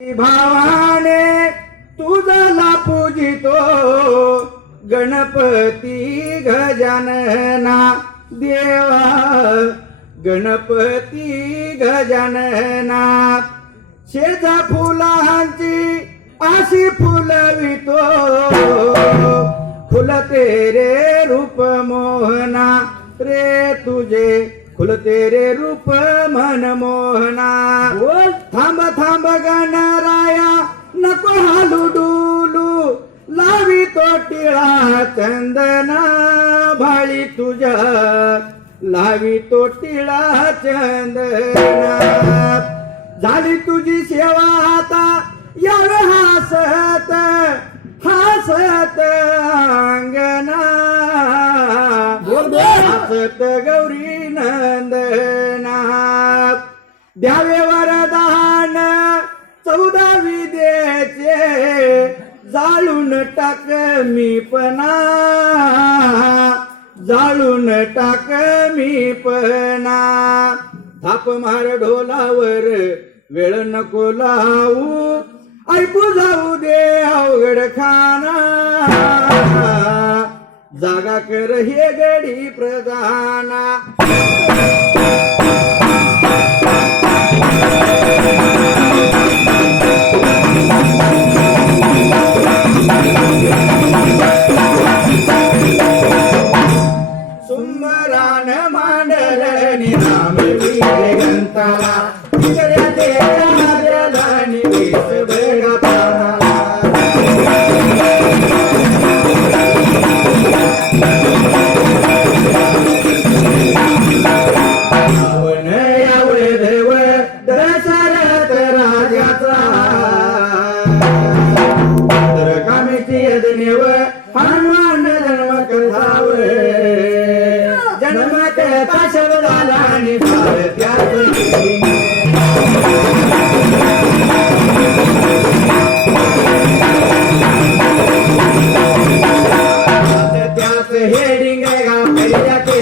भावाने तुझला पूजितो. गणपती गजानना देवा. गणपती गजानना शेजा फुलांची अशी फुलवितो फुलते रे रूप मोहना रे तुझे. फुल रे रूप मन मोहना. थांब थांब गण नको हालू डुलू लावी तो टिळा चंदना भाळी तुझ्या लावी तो टिळा चंदना. झाली तुझी सेवा आता यावे हसत हसत अंगना. हसत गौरी नंदना द्यावे जाळून टाक मी पणा जाळून टाक मी पणा थाप मार ढोलावर वेळ नको लावू. ऐकू जाऊ दे अवघड खाना. जागा कर हे गडी प्रधाना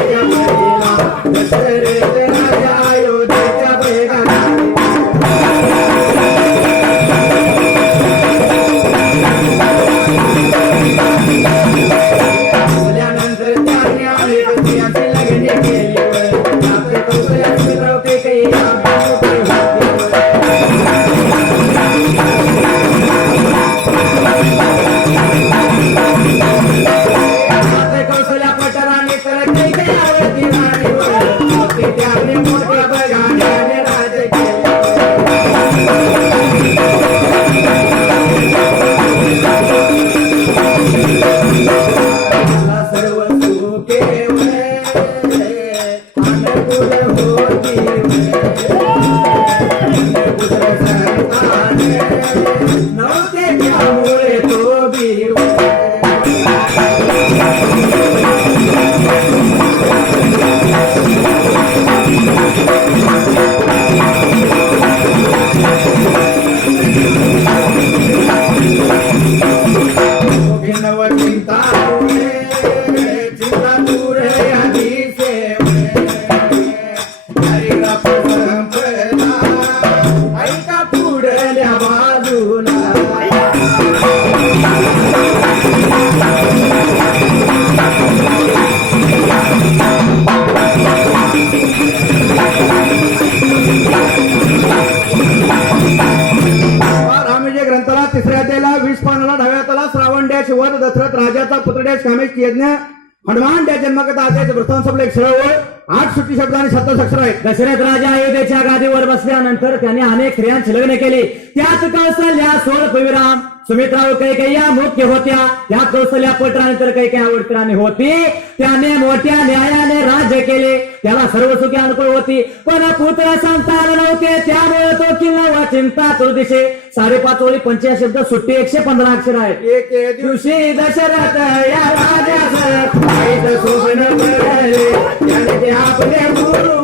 पहिल्या केल्या महिला दशरथ राजा तर हनुमान डॅश जन्मकथा अध्यायाचे वृत्तांत शब्द एक सरळ आठ सुट्टी शब्द आणि सत्तर अक्षर आहेत दशरथ राजा अयोध्येच्या गादीवर बसल्यानंतर त्याने अनेक स्त्रियांची लग्न केले त्याच कौशल्या सोळ कविराम सुमित्रा व कैकय्या मुख्य होत्या. त्यात कौशल्या पटरानंतर कैकय्या आवडती होती. त्याने मोठ्या न्यायाने राज्य केले. त्याला सर्व सुखी अनुकूल होती. पण पुत्र संतान नव्हते. त्यामुळे तो किल्ला चिंता चतुर्दिशे साडेपाच ओळी पंचायत शब्द सुट्टी एकशे पंधरा अक्षर आहेत. एक दिवशी दशरथ या आपले गुरु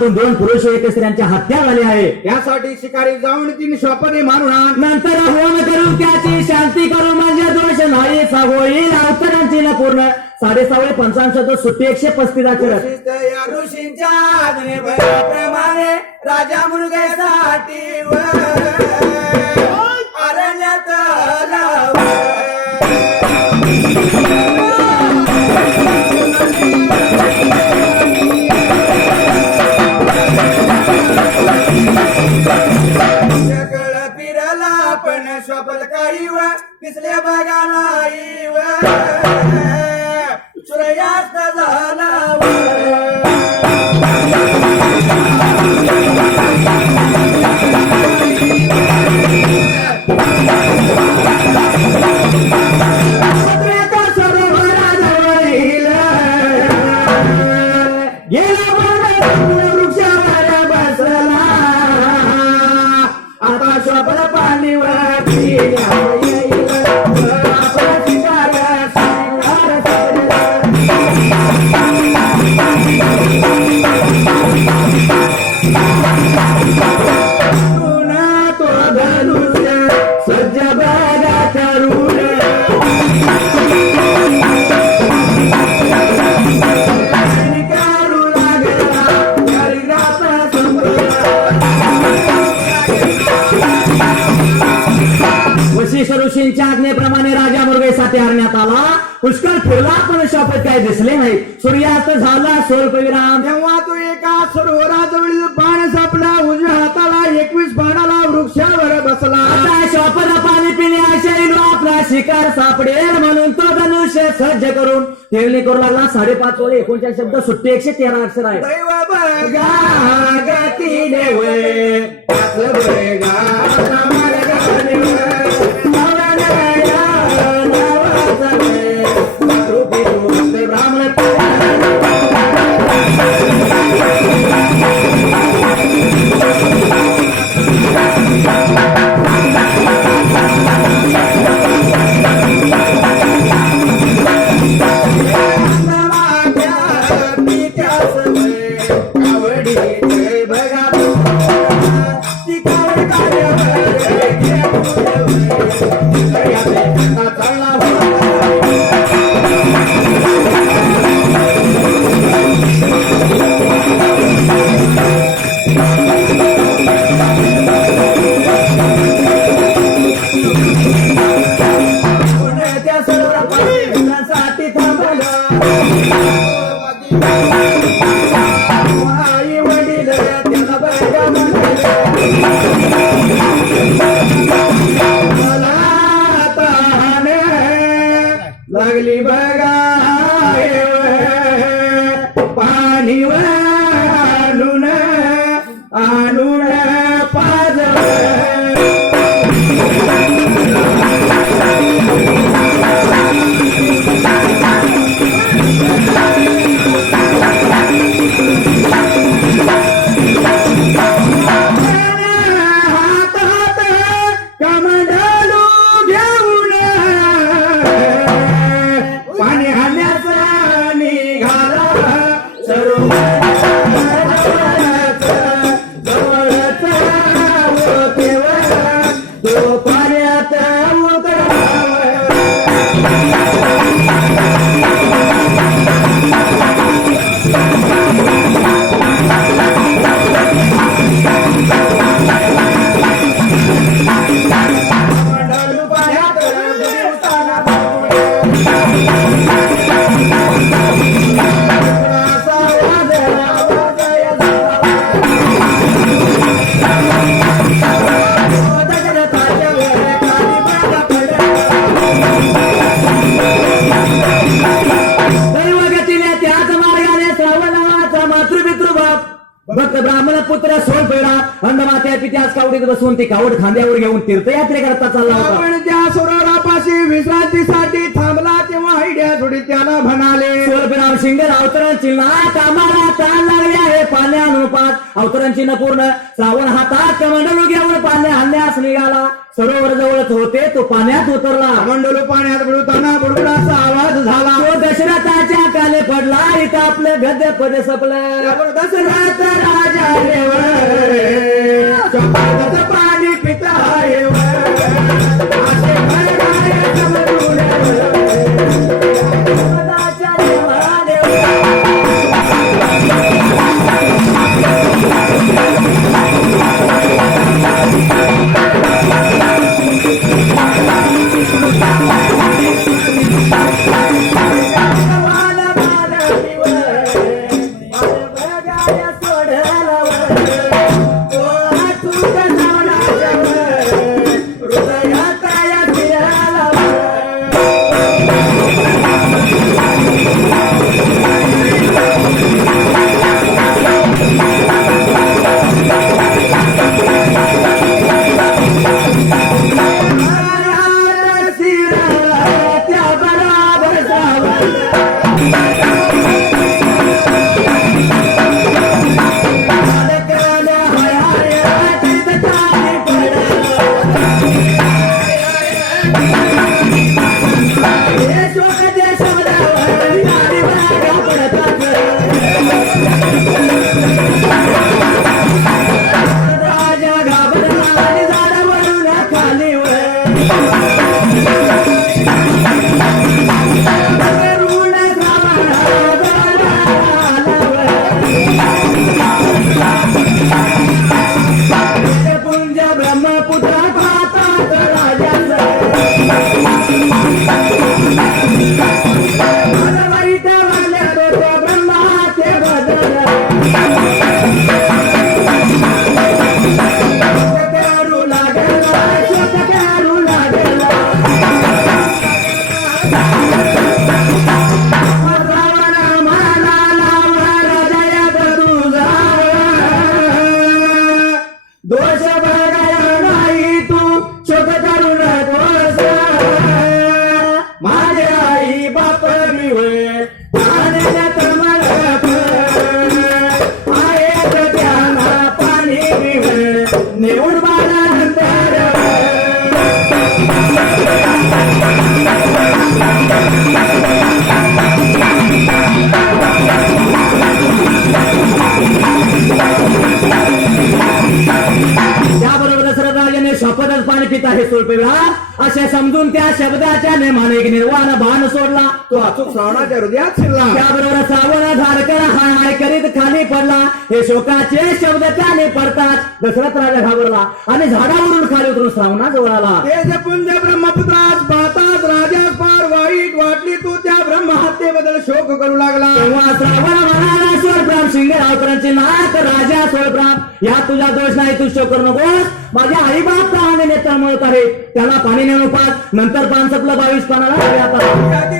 हातून दोन पुरुष एक स्त्रियांच्या हत्या झाली आहे. त्यासाठी शिकारी जाऊन तीन शपथे मारून आण. नंतर होम करून त्याची शांती करू म्हणजे दोष नाही होईल अवतरांची न पूर्ण. साडेसहावे पंचांश सुट्टी एकशे पस्तीस अक्षर या ऋषींच्या आज्ञेप्रमाणे राजा मुलग्यासाठी व पण शपथ काही व दिसले बघा नाही व सूर्यास्त झाला पाणी शोभल वशिष्ठ ऋषींच्या आज्ञेप्रमाणे राजा मुरगईसाठी हरण्यात आला. पुष्कळ फिरला पण शपथ काय दिसले नाही सूर्यास्त झाला स्वल्पविराम तेव्हा तो एका सरोवराजवळील बाण सापला उजव्या हाताला एकवीस बाणाला वृक्षावर बसला. आता शपथ पाणी पिण्याच्या इलो आपला शिकार सापडेल म्हणून तो धनुष्य सज्ज करून ठेवणी करू लागला. साडेपाच वर एकोणचाळीस शब्द सुट्टी एकशे तेरा अक्षर आहे आवडीचे बघा ब्राह्मण पुत्र सोल पैरा अंधमात्या पित्यास कावडीत बसून ती कावड खांद्यावर घेऊन तीर्थयात्रेकरता चालला होता. आपण त्या विश्रांतीसाठी थांबला तेव्हा आयडिया थोडी त्याला म्हणाले स्वल्पराम शिंगर अवतरांची नाक आम्हाला ताण लागले आहे पाण्यानुपात अवतरांची न पूर्ण श्रावण हातात कमंडलू घेऊन पाण्या हल्ल्यास निघाला. सरोवर जवळच होते तो पाण्यात उतरला. मंडलू पाण्यात बुडताना बुडबुडाचा आवाज झाला. काले आपलं गद्य पद सपलं. त्यावर दशरथ राजा येवर, Yeah. पित आहे सोडपेला असे समजून त्या शब्दाच्या नेमाने एक निर्वाण बाण सोडला. तो अचूक श्रावणाच्या हृदयात शिरला. त्याबरोबर श्रावण झाडकर हाय हाय करीत खाली पडला. हे शोकाचे शब्द काने पडतात दशरथ राजा घाबरला आणि झाडावरून खाली उतरून श्रावणाजवळ आला. तेजपुंज ब्रह्मपुत्रास पाहताच राजास फार वाईट वाटली तू त्या ब्रह्महत्येबद्दल शोक करू लागला. तेव्हा श्रावण म्हणाला रावकरांचे नाक राजा सोळप्राम या तुझा दोष नाही तू शोक करू नकोस. माझ्या आई बाप आणि नेता मिळत आहे. त्याला पाणी नेऊन पाच नंतर पान सपलं बावीस पानाला हवे आता. जाती